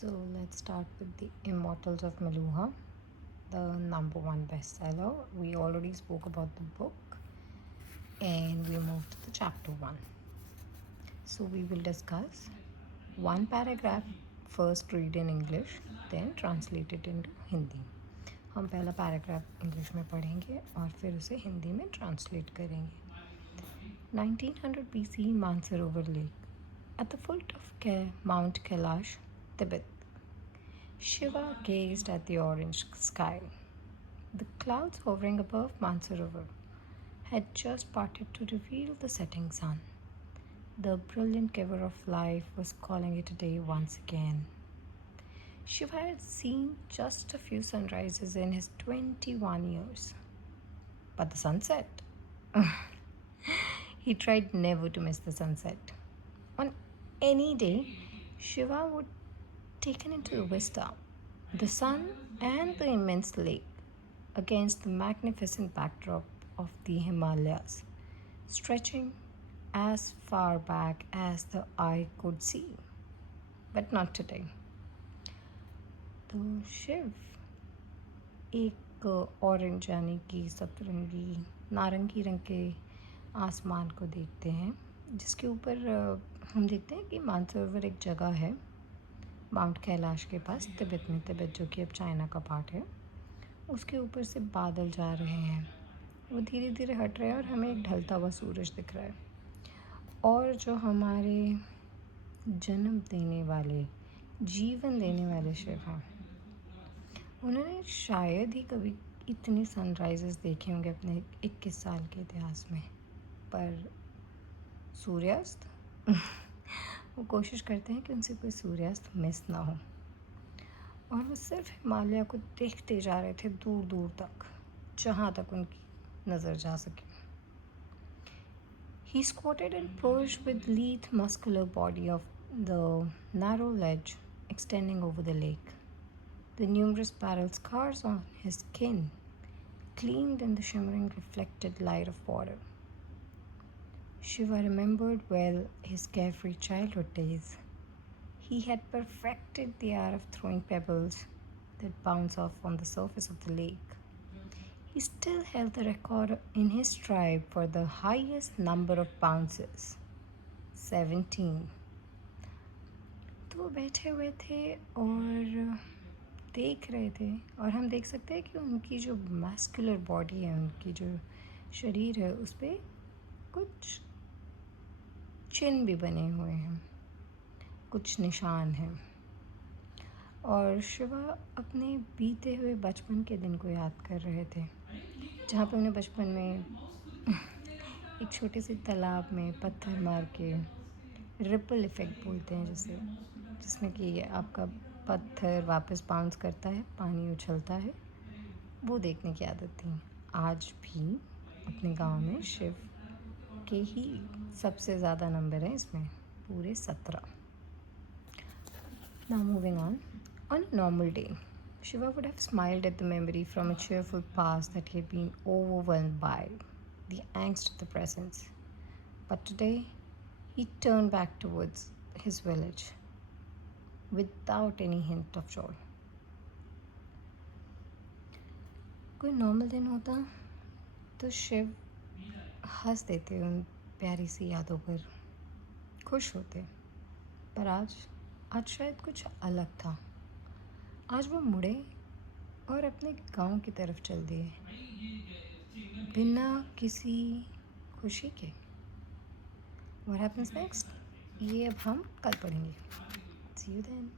So let's start with The Immortals of Meluha, the #1 bestseller. We already spoke about the book and we moved to the chapter 1. So we will discuss one paragraph, first read in English, then translate it into Hindi. हम पहला paragraph English में पढ़ेंगे और फिर उसे हिंदी में translate करेंगे. 1900 BC, Mansarovar Lake, at the foot of Mount Kailash, Tibet. Shiva gazed at the orange sky. The clouds hovering above Mansarovar had just parted to reveal the setting sun. The brilliant giver of life was calling it a day once again. Shiva had seen just a few sunrises in his 21 years. But the sunset? He tried never to miss the sunset. On any day, Shiva would taken into the vista, the sun and the immense lake against the magnificent backdrop of the Himalayas, stretching as far back as the eye could see. But not today. तो शिव एक orange यानी कि सतरंगी नारंगी रंग के आसमान को देखते हैं, जिसके ऊपर हम देखते हैं कि मानसरोवर एक जगह है माउंट कैलाश के पास, तिब्बत में. तिब्बत जो कि अब चाइना का पार्ट है, उसके ऊपर से बादल जा रहे हैं. वो धीरे धीरे हट रहे हैं और हमें एक ढलता हुआ सूरज दिख रहा है. और जो हमारे जन्म देने वाले, जीवन देने वाले शिव हैं, उन्होंने शायद ही कभी इतने सनराइजेस देखे होंगे अपने 21 साल के इतिहास में. पर सूर्यास्त वो कोशिश करते हैं कि उनसे कोई सूर्यास्त मिस ना हो. और वो सिर्फ हिमालय को देखते जा रहे थे दूर दूर तक, जहाँ तक उनकी नज़र जा सके. He squatted and perched with lithe muscular body of the narrow ledge extending over the lake. The numerous battle scars on his skin gleamed in the shimmering reflected light of water. Shiva remembered well his carefree childhood days. He had perfected the art of throwing pebbles that bounce off on the surface of the lake. He still held the record in his tribe for the highest number of bounces, 17. तो बैठे हुए थे और देख रहे थे, और हम देख सकते हैं कि उनकी जो मैस्कुलर बॉडी है, उनकी जो शरीर है, उस पर कुछ चिन्ह भी बने हुए हैं, कुछ निशान हैं. और शिवा अपने बीते हुए बचपन के दिन को याद कर रहे थे, जहाँ पे उन्हें बचपन में एक छोटे से तालाब में पत्थर मार के, रिपल इफ़ेक्ट बोलते हैं जिसे, जिसमें कि आपका पत्थर वापस बाउंस करता है, पानी उछलता है, वो देखने की आदत थी. आज भी अपने गांव में शिव के ही सबसे ज़्यादा नंबर हैं इसमें, पूरे 17. Now moving on a normal day, Shiva would have smiled at the memory from a cheerful past that he had been overwhelmed by the angst of the present. But today, he turned back towards his village without any hint of joy. कोई normal दिन होता तो शिव हंस देते उन प्यारी सी यादों पर, खुश होते. पर आज शायद कुछ अलग था. आज वो मुड़े और अपने गांव की तरफ चल दिए, बिना किसी खुशी के. What happens next? ये अब हम कल पढ़ेंगे. See you then.